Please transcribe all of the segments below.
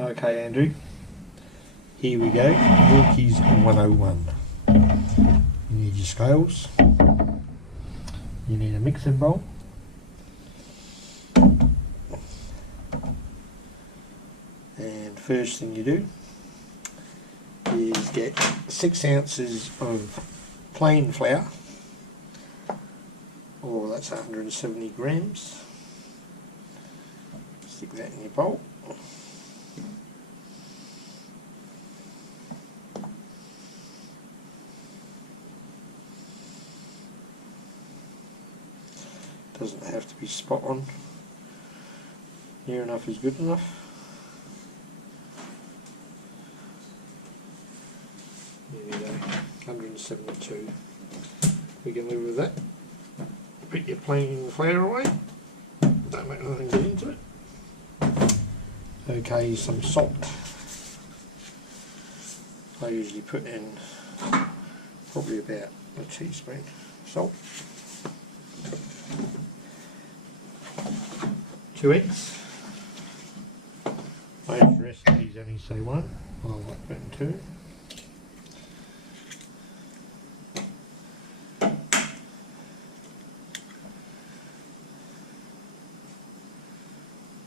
Okay, Andrew, here we go. Yorkies 101. You need your scales, you need a mixing bowl, and first thing you do is get 6 ounces of plain flour, or that's 170 grams. Stick that in your bowl. Doesn't have to be spot on. Near enough is good enough. There we go, 172. We can live with that. Put your plain flour away. Don't make nothing get into it. Okay, some salt. I usually put in probably about a teaspoon salt. 2 eggs. Most recipes only say 1. I like putting 2.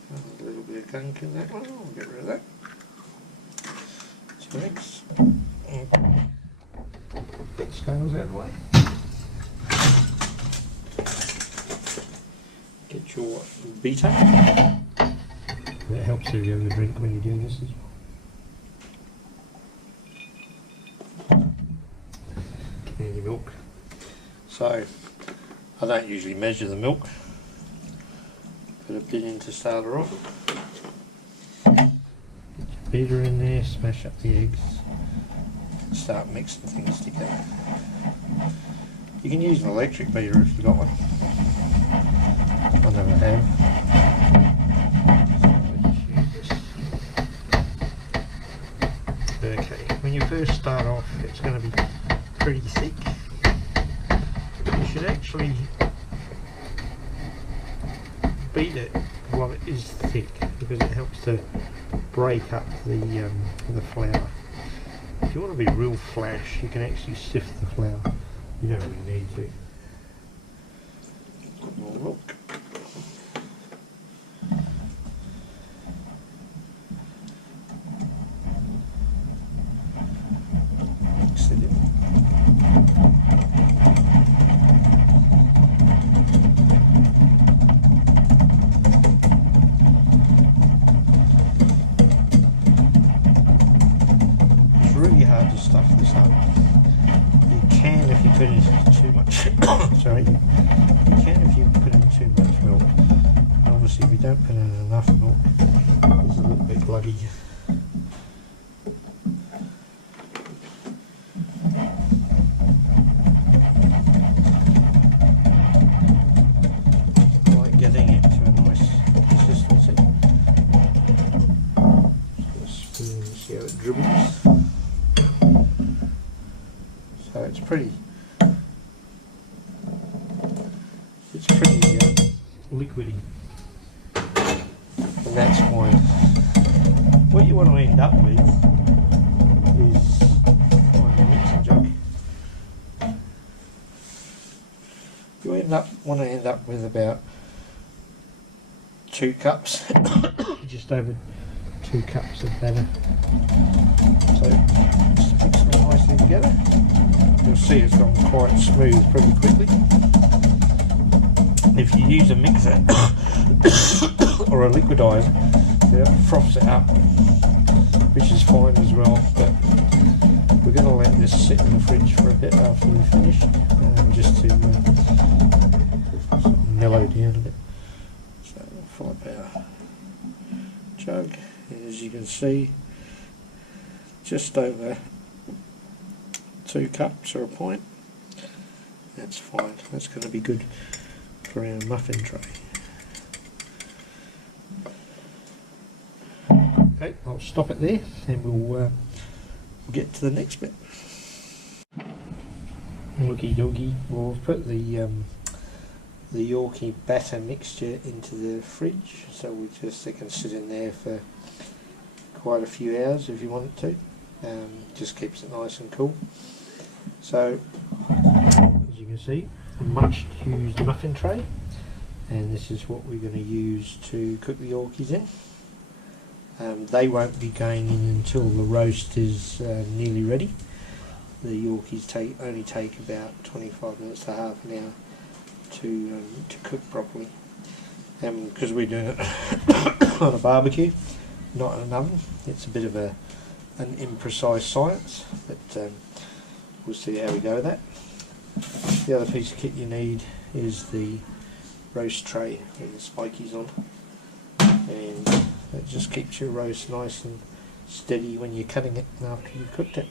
A little bit of gunk in that one, I'll get rid of that. 2 eggs. Get scales out of the way. Get your beater. That helps you have a drink when you're doing this as well. And your milk. So, I don't usually measure the milk. Put a bit in to start her off. Get your beater in there, smash up the eggs. Start mixing things together. You can use an electric beater if you've got one. I never have. Okay, when you first start off, it's going to be pretty thick. You should actually beat it while it is thick, because it helps to break up the flour. If you want to be real flash, you can actually sift the flour. You don't really need to. More milk. Mix it in. It's really hard to stuff this up. You can if you put in too much. Sorry, you can if you put in too much milk. And obviously, if you don't put in enough milk, it's a little bit gluggy. I like getting it to a nice consistency. Just see how it dribbles. So it's pretty liquidy, and that's fine. What you want to end up with is on your mixing jug. You want to end up with about 2 cups, just over 2 cups of batter. So just mix them nicely together. You'll see it's gone quite smooth pretty quickly. If you use a mixer or a liquidizer, it froths it up, which is fine as well, but we're going to let this sit in the fridge for a bit after we finish, just to sort of mellow down a bit. So we'll fill up our jug, and as you can see, just over 2 cups or a pint. That's fine, that's going to be good for our muffin tray. Okay, I'll stop it there and we'll get to the next bit. Looky doggy, we'll put the Yorkie batter mixture into the fridge, so they can sit in there for quite a few hours if you want it to. Just keeps it nice and cool. So as you can see, a much used muffin tray, and this is what we're going to use to cook the yorkies in. They won't be going in until the roast is nearly ready. The yorkies only take about 25 minutes to half an hour to cook properly. Because we're doing it on a barbecue, not in an oven, it's a bit of an imprecise science, but we'll see how we go with that. The other piece of kit you need is the roast tray with the spikies on, and it just keeps your roast nice and steady when you're cutting it and after you've cooked it.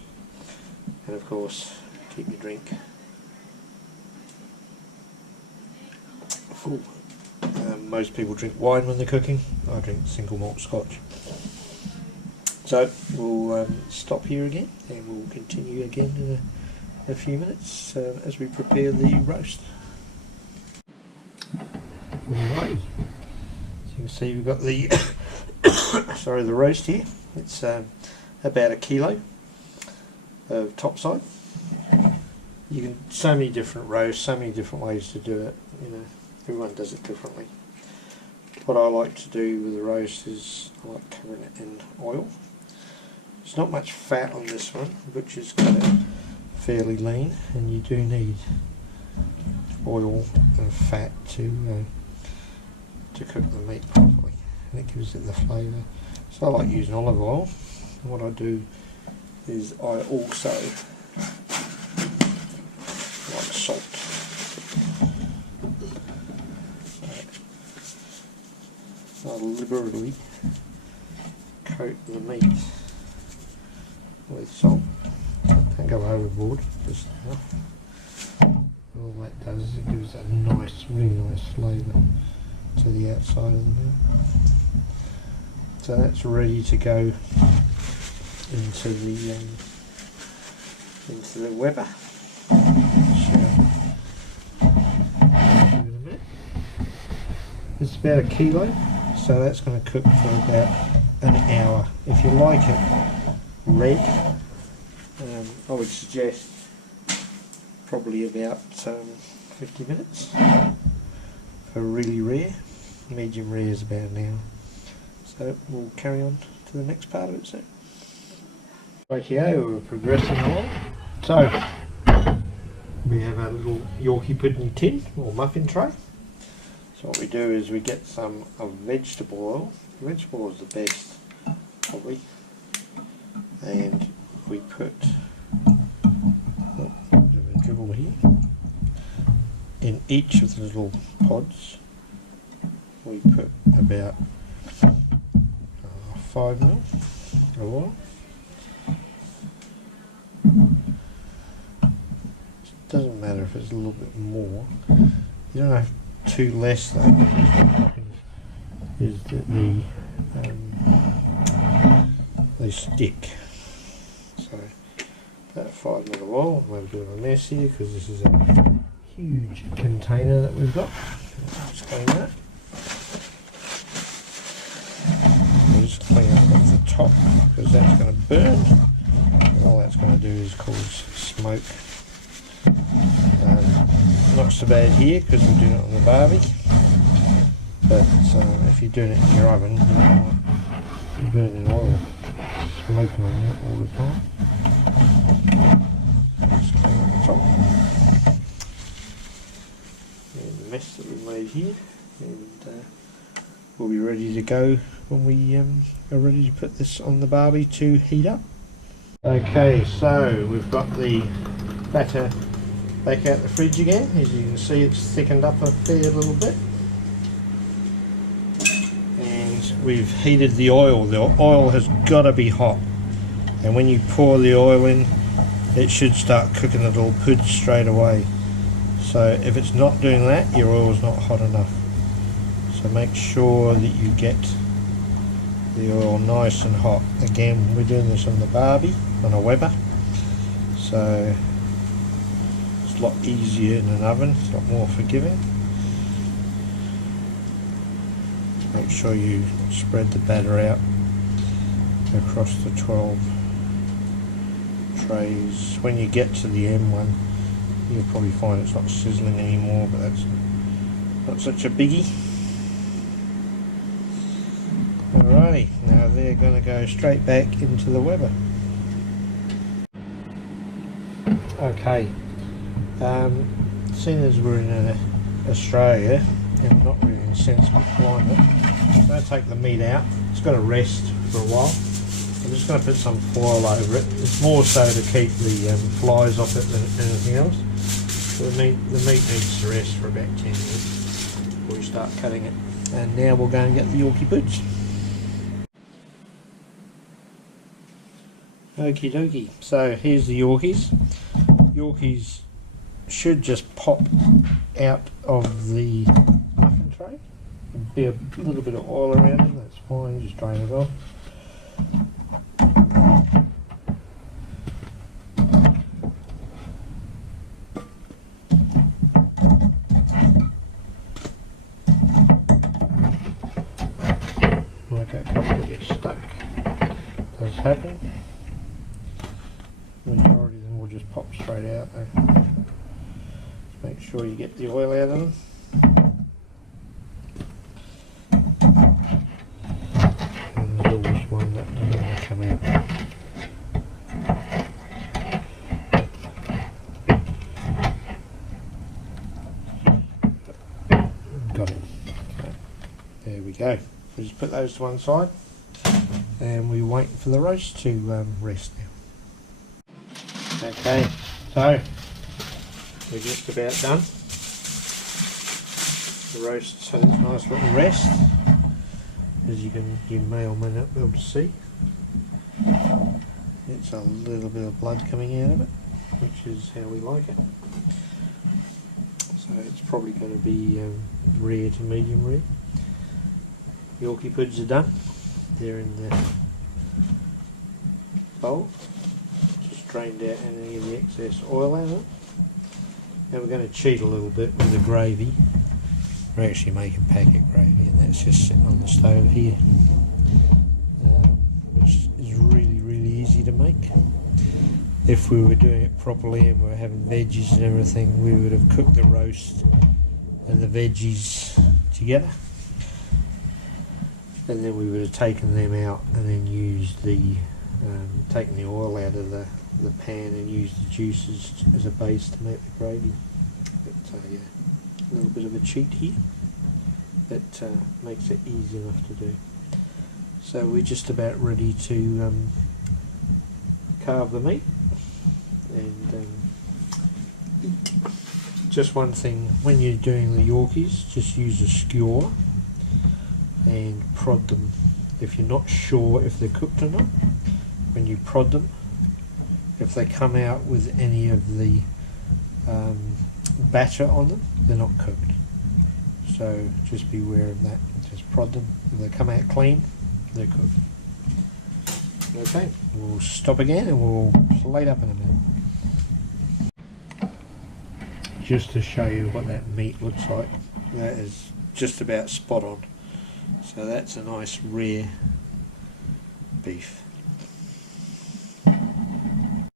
And of course, keep your drink full. Most people drink wine when they're cooking. I drink single malt scotch. So we'll stop here again, and we'll continue again in a few minutes as we prepare the roast. Alright, as you can see, we've got the the roast here. It's about a kilo of topside. You can so many different roasts, so many different ways to do it. You know, everyone does it differently. What I like to do with the roast is I like covering it in oil. There's not much fat on this one, which is kind of fairly lean, and you do need oil and fat to cook the meat properly, and it gives it the flavour. So I like using olive oil. And what I do is I also like salt. I liberally coat the meat with salt. Don't go overboard, just enough. All that does is it gives a nice, really nice flavour to the outside of the meat. So that's ready to go into the Weber. It's about a kilo. So that's going to cook for about an hour. If you like it red, I would suggest probably about 50 minutes. For really rare, medium rare is about an hour. So we'll carry on to the next part of it soon. Rightio, we're progressing along. So we have our little Yorkie pudding tin or muffin tray. So what we do is we get some vegetable oil. Vegetable oil is the best, probably. And we put a bit of a dribble here. In each of the little pods, we put about 5 ml of oil. It doesn't matter if it's a little bit more. You don't have too less though, because what happens is that they stick. So about 5 ml of oil. I'm doing a mess here because this is a huge container that we've got. Just clean that. We'll just clean up at the top because that's going to burn. And all that's going to do is cause smoke. Not so bad here because we're doing it on the barbie, but if you're doing it in your oven, you might be burning oil, smoking on it all the time. Just clean up the top. And the mess that we've made here, and we'll be ready to go when we are ready to put this on the barbie to heat up. Okay, so we've got the batter back out the fridge again. As you can see, it's thickened up a fair little bit, and we've heated the oil. The oil has got to be hot, and when you pour the oil in, it should start cooking the little puds straight away. So if it's not doing that, your oil's not hot enough. So make sure that you get the oil nice and hot. Again, we're doing this on the barbie, on a Weber, so it's a lot easier in an oven, it's a lot more forgiving. Make sure you spread the batter out across the 12 trays. When you get to the M1, you'll probably find it's not sizzling anymore, but that's not such a biggie. Alrighty, now they're going to go straight back into the Weber. Okay, seeing as we're in Australia and we're not really in a sensible climate, I'm going to take the meat out. It's got to rest for a while. I'm just going to put some foil over it. It's more so to keep the flies off it than anything else. So the meat needs to rest for about 10 minutes before we start cutting it. And now we'll go and get the Yorkie puds. Okie dokie. So here's the Yorkies. Yorkies should just pop out of the muffin tray. There'll be a little bit of oil around them, that's fine, just drain it off. Like that couple that gets stuck. Does happen. Majority of them will just pop straight out though. Just make sure you get the oil out of them. And there's always one that doesn't want to come out. Got it. Okay. There we go. We just put those to one side and we wait for the roast to rest now. Okay, so we're just about done. The roast's had its nice little rest, as you may or may not be able to see. It's a little bit of blood coming out of it, which is how we like it. So it's probably going to be rare to medium rare. Yorkie puds are done. They're in the bowl. Drained out any of the excess oil out of it. Now we're going to cheat a little bit with the gravy. We're actually making packet gravy, and that's just sitting on the stove here, which is really easy to make. If we were doing it properly and we were having veggies and everything, we would have cooked the roast and the veggies together, and then we would have taken them out and then used the taken the oil out of the pan and used the juices as a base to make the gravy. But yeah, a little bit of a cheat here, but makes it easy enough to do. So we're just about ready to carve the meat and eat. Just one thing, when you're doing the Yorkies, just use a skewer and prod them. If you're not sure if they're cooked or not, when you prod them, if they come out with any of the batter on them, they're not cooked. So just be aware of that. Just prod them. If they come out clean, they're cooked. Okay, we'll stop again and we'll plate up in a minute. Just to show you what that meat looks like, that is just about spot on. So that's a nice rare beef.